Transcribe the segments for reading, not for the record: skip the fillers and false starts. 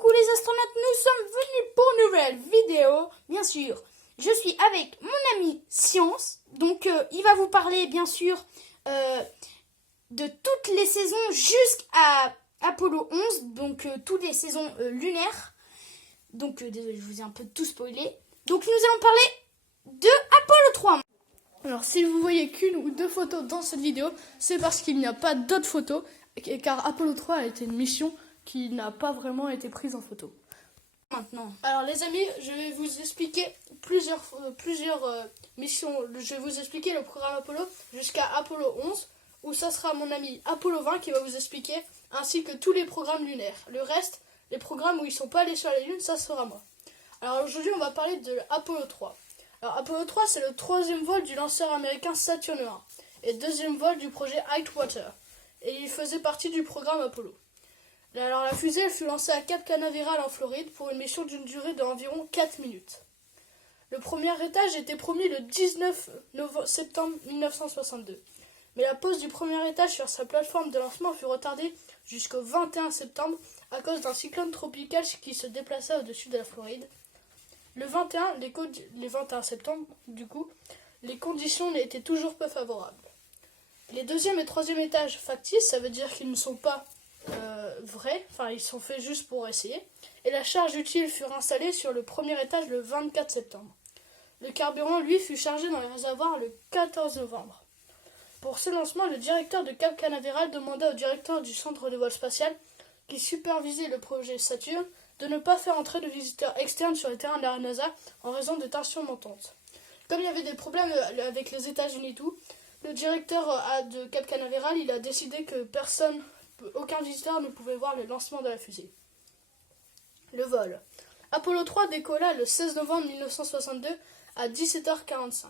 Coucou les astronautes, nous sommes venus pour une nouvelle vidéo, bien sûr. Je suis avec mon ami Science, donc il va vous parler bien sûr de toutes les saisons jusqu'à Apollo 11, donc toutes les saisons lunaires. Donc désolé, je vous ai un peu tout spoilé. Donc nous allons parler de Apollo 3. Alors si vous voyez qu'une ou deux photos dans cette vidéo, c'est parce qu'il n'y a pas d'autres photos, car Apollo 3 a été une mission qui n'a pas vraiment été prise en photo. Maintenant, alors les amis, je vais vous expliquer plusieurs missions. Je vais vous expliquer le programme Apollo jusqu'à Apollo 11, où ça sera mon ami Apollo 20 qui va vous expliquer, ainsi que tous les programmes lunaires. Le reste, les programmes où ils ne sont pas allés sur la Lune, ça sera moi. Alors aujourd'hui, on va parler de Apollo 3. Alors Apollo 3, c'est le troisième vol du lanceur américain Saturn 1 et deuxième vol du projet Whitewater. Et il faisait partie du programme Apollo. Alors la fusée elle fut lancée à Cap Canaveral en Floride pour une mission d'une durée d'environ 4 minutes. Le premier étage était promis le 19 septembre 1962. Mais la pose du premier étage sur sa plateforme de lancement fut retardée jusqu'au 21 septembre à cause d'un cyclone tropical qui se déplaça au-dessus de la Floride. Le 21 septembre, du coup, les conditions n'étaient toujours pas favorables. Les deuxième et troisième étages factices, ça veut dire qu'ils ne sont pas vrais, enfin ils sont faits juste pour essayer, et la charge utile fut installée sur le premier étage le 24 septembre. Le carburant, lui, fut chargé dans les réservoirs le 14 novembre. Pour ce lancement, le directeur de Cap Canaveral demanda au directeur du centre de vol spatial, qui supervisait le projet Saturn, de ne pas faire entrer de visiteurs externes sur le terrain de la NASA en raison de tensions montantes. Comme il y avait des problèmes avec les États-Unis et tout, le directeur de Cap Canaveral il a décidé que aucun visiteur ne pouvait voir le lancement de la fusée. Le vol. Apollo 3 décolla le 16 novembre 1962 à 17h45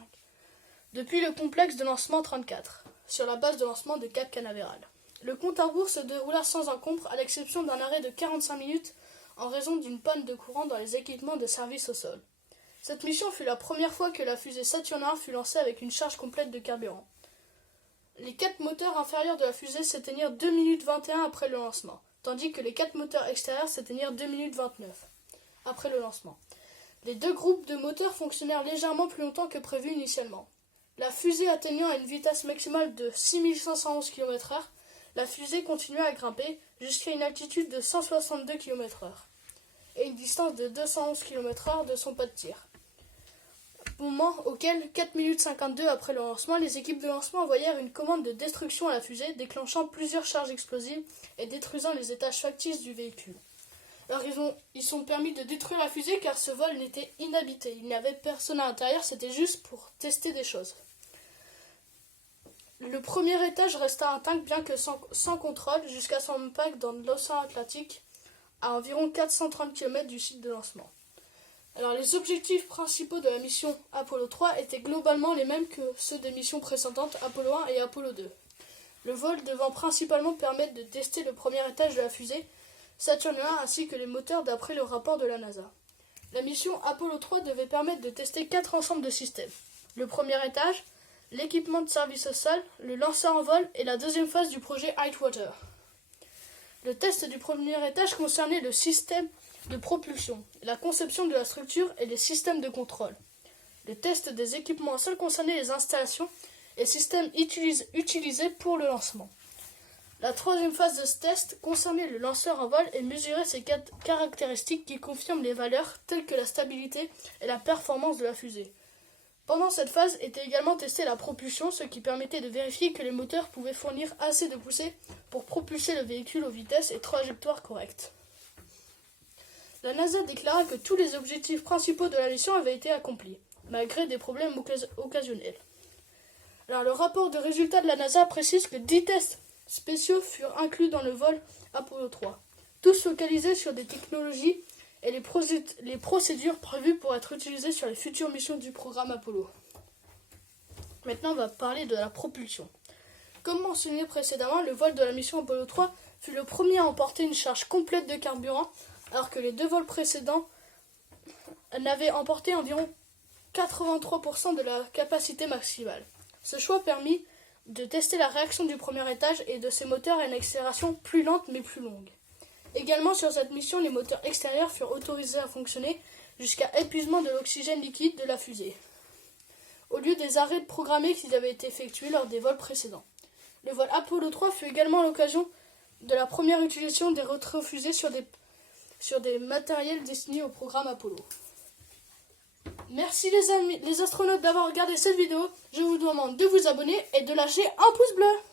depuis le complexe de lancement 34 sur la base de lancement de Cap Canaveral. Le compte à rebours se déroula sans encombre à l'exception d'un arrêt de 45 minutes en raison d'une panne de courant dans les équipements de service au sol. Cette mission fut la première fois que la fusée Saturn 1 fut lancée avec une charge complète de carburant. Les 4 moteurs inférieurs de la fusée s'éteignirent 2 minutes 21 après le lancement, tandis que les 4 moteurs extérieurs s'éteignirent 2 minutes 29 après le lancement. Les deux groupes de moteurs fonctionnèrent légèrement plus longtemps que prévu initialement. La fusée atteignant à une vitesse maximale de 6511 km/h, la fusée continua à grimper jusqu'à une altitude de 162 km/h et une distance de 211 km/h de son pas de tir. Moment auquel, 4 minutes 52 après le lancement, les équipes de lancement envoyèrent une commande de destruction à la fusée, déclenchant plusieurs charges explosives et détruisant les étages factices du véhicule. Alors ils sont permis de détruire la fusée car ce vol n'était inhabité, il n'y avait personne à l'intérieur, c'était juste pour tester des choses. Le premier étage resta intact bien que sans contrôle jusqu'à son impact dans l'océan Atlantique à environ 430 km du site de lancement. Alors les objectifs principaux de la mission Apollo 3 étaient globalement les mêmes que ceux des missions précédentes Apollo 1 et Apollo 2. Le vol devant principalement permettre de tester le premier étage de la fusée Saturn 1 ainsi que les moteurs d'après le rapport de la NASA. La mission Apollo 3 devait permettre de tester 4 ensembles de systèmes. Le premier étage, l'équipement de service au sol, le lanceur en vol et la deuxième phase du projet Whitewater. Le test du premier étage concernait le système de propulsion, la conception de la structure et les systèmes de contrôle. Le test des équipements au sol concernait les installations et systèmes utilisés pour le lancement. La troisième phase de ce test concernait le lanceur en vol et mesurait ses caractéristiques qui confirment les valeurs telles que la stabilité et la performance de la fusée. Pendant cette phase était également testée la propulsion, ce qui permettait de vérifier que les moteurs pouvaient fournir assez de poussée pour propulser le véhicule aux vitesses et trajectoires correctes. La NASA déclara que tous les objectifs principaux de la mission avaient été accomplis, malgré des problèmes occasionnels. Alors, le rapport de résultats de la NASA précise que 10 tests spéciaux furent inclus dans le vol Apollo 3, tous focalisés sur des technologies et les procédures prévues pour être utilisées sur les futures missions du programme Apollo. Maintenant, on va parler de la propulsion. Comme mentionné précédemment, le vol de la mission Apollo 3 fut le premier à emporter une charge complète de carburant, alors que les deux vols précédents n'avaient emporté environ 83% de la capacité maximale. Ce choix permit de tester la réaction du premier étage et de ses moteurs à une accélération plus lente mais plus longue. Également sur cette mission, les moteurs extérieurs furent autorisés à fonctionner jusqu'à épuisement de l'oxygène liquide de la fusée, au lieu des arrêts programmés qui avaient été effectués lors des vols précédents. Le vol Apollo 3 fut également l'occasion de la première utilisation des rétrofusées sur des matériels destinés au programme Apollo. Merci les astronautes d'avoir regardé cette vidéo. Je vous demande de vous abonner et de lâcher un pouce bleu.